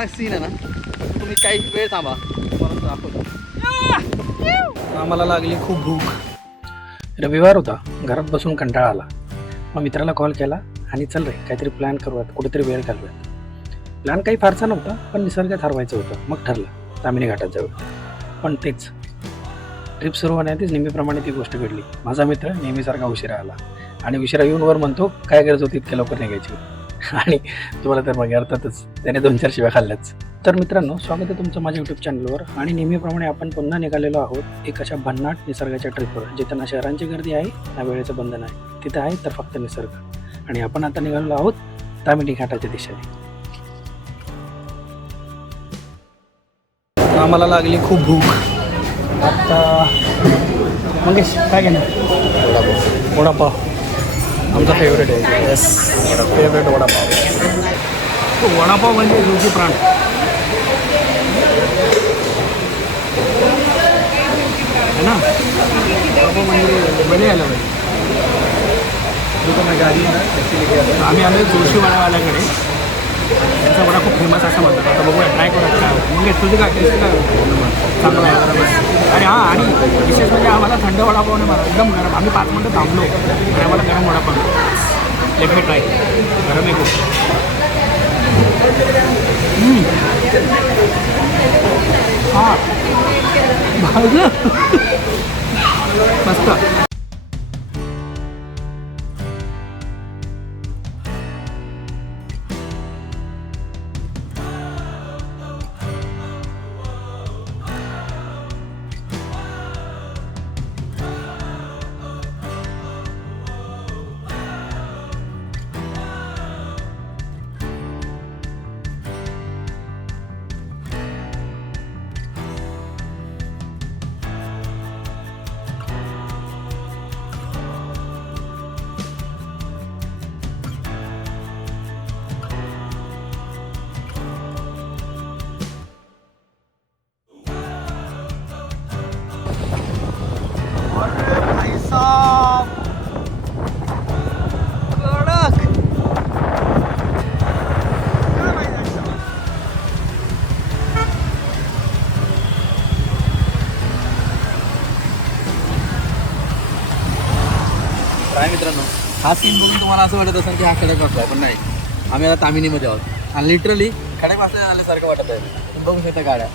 खतरनाक सीन आहे ना. तुम्ही काही वेळ थांबा. तुम्हाला दाखवतो. आम्हाला लागली खूप भूक. रविवार होता. घरात बसून कंटाळा आला. मग मित्राला कॉल केला आणि चल रे काहीतरी प्लॅन करूयात. कुठेतरी वेळ घालूयात. प्लॅन काही फारसा नव्हता पण निसर्ग ठरवायचं होतं. मग ठरलं तामिनी घाटात जाऊ. पण तेच. ट्रिप सुरू होण्याआधीच नेहमीप्रमाणे ती गोष्ट घडली. माझा मित्र नेहमीसारखा उशिरा आला. आणि उशिरा येऊन वर म्हणतो काय गरज होती इतक्या लवकर निघायची? आणि तुम्हाला तर मग अर्थातच त्याने दोन चार शिव्या खाल्ल्याच. तर मित्रांनो स्वागत आहे तुमचं माझ्या यूट्यूब चॅनलवर आणि नेहमीप्रमाणे आपण पुन्हा निघालेलो आहोत एक अशा भन्नाट निसर्गाच्या ट्रिपवर जिथं ना शहरांची गर्दी आहे ना वेळेचं बंधन आहे. तिथं आहे तर फक्त निसर्ग. आणि आपण आता निघालेलो आहोत तामिनी घाटाच्या दिशेने. आम्हाला लागली खूप भूक. आता मंगेश काय घेणार? वडापाव. आमचा फेवरेट आहे. Yes favourite vada pav. तो वडापाव म्हणजे रोजी प्राण. है ना? वडापाव म्हणजे बने आलं पाहिजे. गाडी आम्ही आलो जोशीवाड्यावाल्याकडे त्यांचा वडा खूप फेमस असं म्हणतात आता बघूया ट्राय करूया काय होतं. मग तुझी का टेस्ट काय चांगला आहे बरोबर आणि हां आणि विशेष म्हणजे आम्हाला थंड वडापाव नाही मला एकदम गरम आम्ही पाच मिनटं थांबलो आणि आम्हाला गरम वडापाव लेट मी ट्राय गरम आहे खूप हां भाजलं. मस्त काय मित्रांनो. हा सीन बघून तुम्हाला असं वाटत असेल की हा खडक वाटलाय पण नाही. आम्ही आता तामिनीमध्ये आहोत. आणि लिटरली खडक वाचल्या आल्यासारखं वाटत आहे. तुम्ही बघू शकता गाड्या.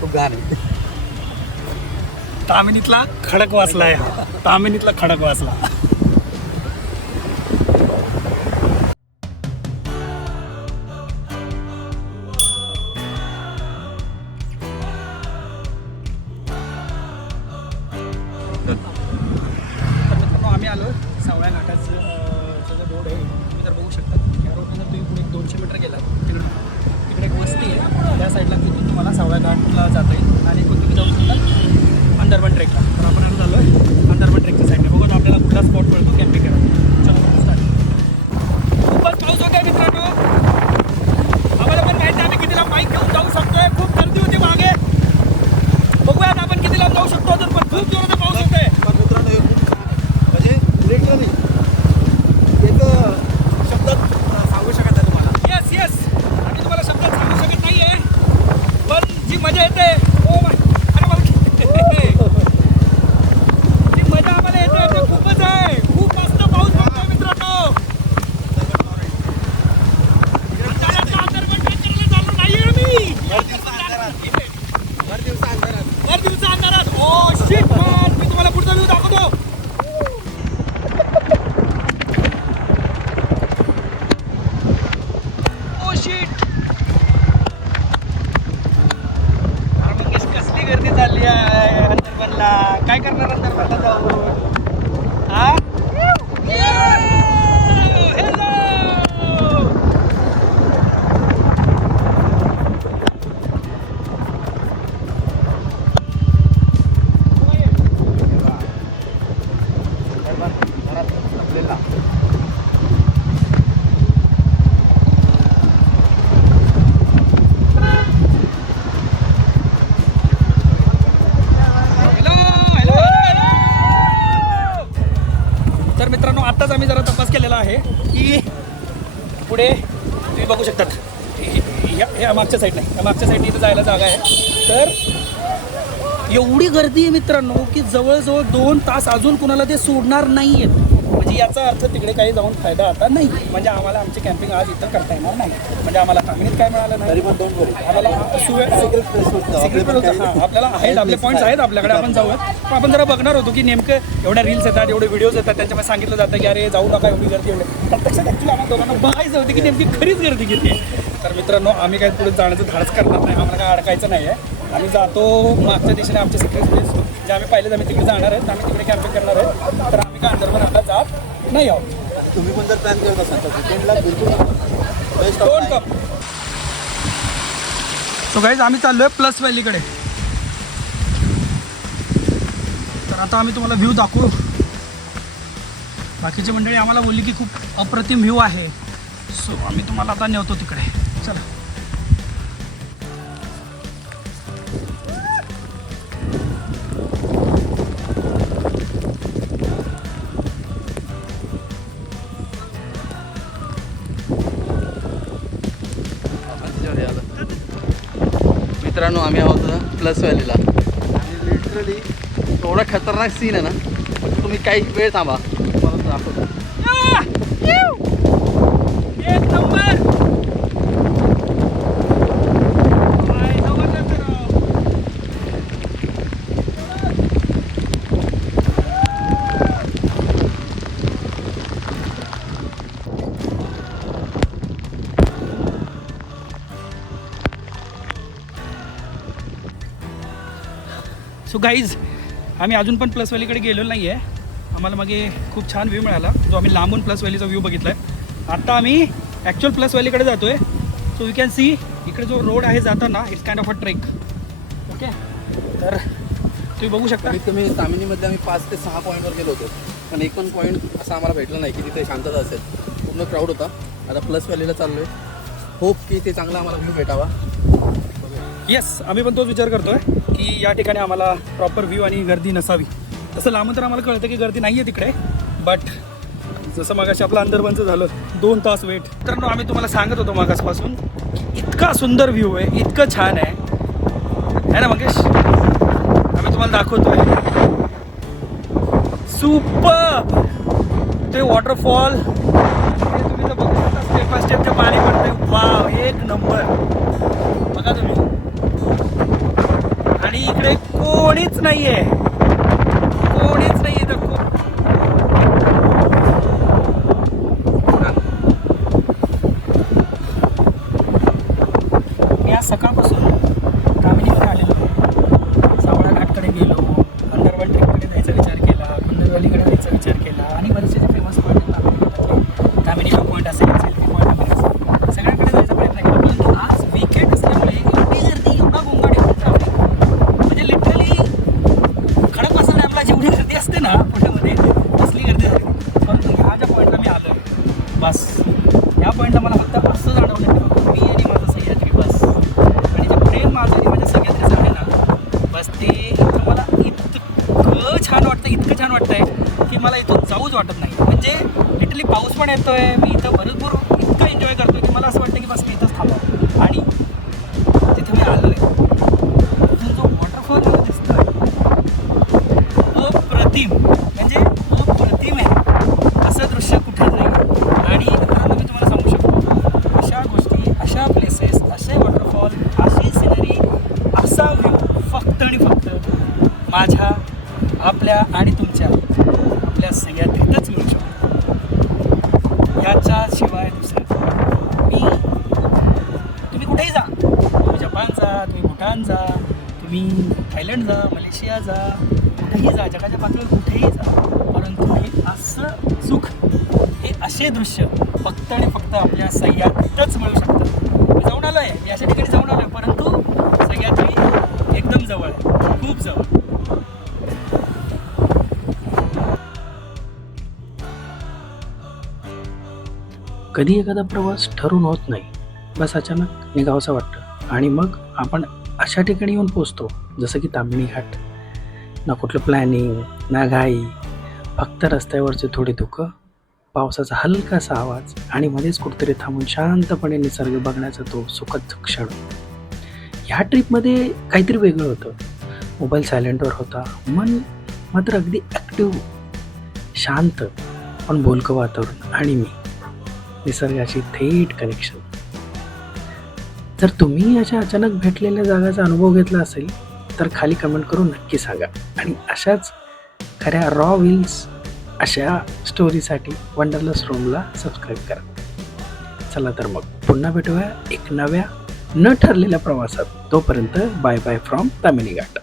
खूप घाण आहे. तामिनीतला खडक वाचला आहे तामिनीतला खडक वाचला. रोड आहे. तुम्ही तर बघू शकता या रोडने जर तुम्ही पुढे एक दोनशे मीटर गेला तिकडे तिकडे एक वस्ती आहे. त्या साईडला तिथून तुम्हाला सावळ्या घाटला जाता येईल. आणि इकडून तुम्ही जाऊ शकता अंदरबन ट्रेकला तर आपण आता चाललो आहे अंदरबन ट्रेकच्या साईडने बघू आपल्याला कुठला स्पॉट मिळतो कॅम्पिंग करायला. चलो खूपच पाऊस होता मित्रांनो. केलेला आहे की पुढे तुम्ही बघू शकतात. या या मागच्या साईडने या मागच्या साईडने इथं जायला जागा आहे. तर एवढी गर्दी आहे मित्रांनो की जवळजवळ दोन तास अजून कुणाला ते सोडणार नाही आहेत म्हणजे याचा अर्थ तिकडे काही जाऊन फायदा आता नाही. म्हणजे आम्हाला आमची कॅम्पिंग आज इथं करता येणार नाही. म्हणजे आम्हाला तामिनीत काय मिळालं नाही. आम्हाला. हां, आपल्याला आहेत आपले पॉईंट्स आहेत आपल्याकडे. आपण जाऊयात. पण आपण जरा बघणार होतो की नेमकं एवढ्या रील्स येतात एवढे व्हिडिओज येतात. त्यांच्यामध्ये सांगितलं जातं की अरे जाऊ नका एवढी गर्दी एवढी. प्रत्यक्षात ॲक्च्युली आम्हाला दोघांना बघायचं होतं की नेमकी खरीच गर्दी किती आहे. तर मित्रांनो आम्ही काही पुढे जाण्याचं धाडस करणार नाही. आम्हाला काय अडकायचं नाही आहे आम्ही जातो मागच्या दिशेने आमचे सिक्रेट प्लेस जे आम्ही पाहिलेच आम्ही तिकडे जाणार आहेत आम्ही तिकडे कॅम्पिंग करणार आहोत. तर आम्ही काय अंदरवर आता जात नाही आहोत. तुम्ही पण जर प्लॅन करत असाल दोन कप सो गाईज आम्ही चाललोय प्लस व्हॅलीकडे तर आता आम्ही तुम्हाला व्ह्यू दाखवू. बाकीची मंडळी आम्हाला बोलली की खूप अप्रतिम व्ह्यू आहे. सो आम्ही तुम्हाला आता नेवतो तिकडे. चला. मित्रांनो आम्ही आहोत प्लस व्हॅलीला आणि लिटरली एवढा खतरनाक सीन आहे ना तुम्ही काही वेळ थांबा. परत दाखवतो. गाईज आम्ही अजून पण प्लस व्हॅलीकडे गेलो नाही आहे आम्हाला मागे खूप छान व्ह्यू मिळाला. जो आम्ही लांबून प्लस व्हॅलीचा व्ह्यू बघितला आहे आत्ता आम्ही ॲक्च्युअल प्लस व्हॅलीकडे जातो आहे सो यू कॅन सी इकडे जो रोड आहे जाताना it's kind of a trek okay तर तुम्ही बघू शकता. तुम्ही तामिनीमध्ये आम्ही पाच ते सहा पॉईंटवर गेलो होतो. पण एक पण पॉईंट असा आम्हाला भेटला नाही की तिथे शांतता असेल. पूर्ण क्राऊड होता. आता प्लस व्हॅलीला चाललो आहे होप की ते चांगला आम्हाला व्ह्यू भेटावा. येस आम्ही पण तोच विचार करतोय की या ठिकाणी आम्हाला प्रॉपर व्ह्यू आणि गर्दी नसावी. तसं लांबून तर आम्हाला कळतं की गर्दी नाही आहे तिकडे बट जसं मागाशी आपलं अंदरबनचं झालं दोन तास वेट तर आम्ही तुम्हाला सांगत होतो मागासपासून इतका सुंदर व्ह्यू आहे इतकं छान आहे. है ना मंगेश? आम्ही तुम्हाला दाखवतोय. सुपर ते वॉटरफॉल तुम्ही तर बघू शकता स्टेप बाय स्टेप ते पाणी पडतंय. वाव एक नंबर आणि इकडे कोणीच नाहीये. कोणीच नाही इथं. छान वाटतं इतकं छान वाटतंय की मला इथून जाऊच वाटत नाही. म्हणजे लिटरली पाऊस पण येतोय मी इथं भरपूर इतकं एन्जॉय करतोय की मला असं वाटतं की बस मी इथंच थांबावं. आणि तिथे मी आलो आहे जा तुम्ही जा तुम्ही थायलंड जा मलेशिया जा कुठेही जा जगाच्या पातळीवर कुठेही जा. परंतु हे असं सुख हे असे दृश्य फक्त आणि फक्त आपल्या सह्यातच मिळू शकतं. मी जाऊन आलो आहे मी अशा ठिकाणी जाऊन आलो आहे परंतु सह्याद्री एकदम जवळ आहे खूप जवळ. कधी एखादा प्रवास ठरून होत नाही बस अचानक निघावसा वाटतं. आणि मग आपण अशा ठिकाणी येऊन पोचतो जसं की तांबणी घाट ना कुठलं प्लॅनिंग ना घाई. फक्त रस्त्यावरचे थोडे दुःख पावसाचा हलकासा आवाज आणि मध्येच कुठेतरी थांबून शांतपणे निसर्ग बघण्याचा तो सुखद क्षण. ह्या ट्रिपमध्ये काहीतरी वेगळं होतं. मोबाईल सायलेंटवर होता. मन मात्र अगदी ॲक्टिव्ह शांत पण बोलकं वातावरण आणि मी. निसर्गाची थेट कनेक्शन जर तुम्ही अशा अचानक भेटलेल्या जागाचा अनुभव घेतला असेल तर खाली कमेंट करून नक्की सांगा. आणि अशाच खऱ्या रॉ व्हील्स अशा स्टोरीसाठी वंडरलस रूमला सबस्क्राईब करा. चला तर मग पुन्हा भेटूया एक नव्या न ठरलेल्या प्रवासात. तोपर्यंत bye bye from Tamini Ghat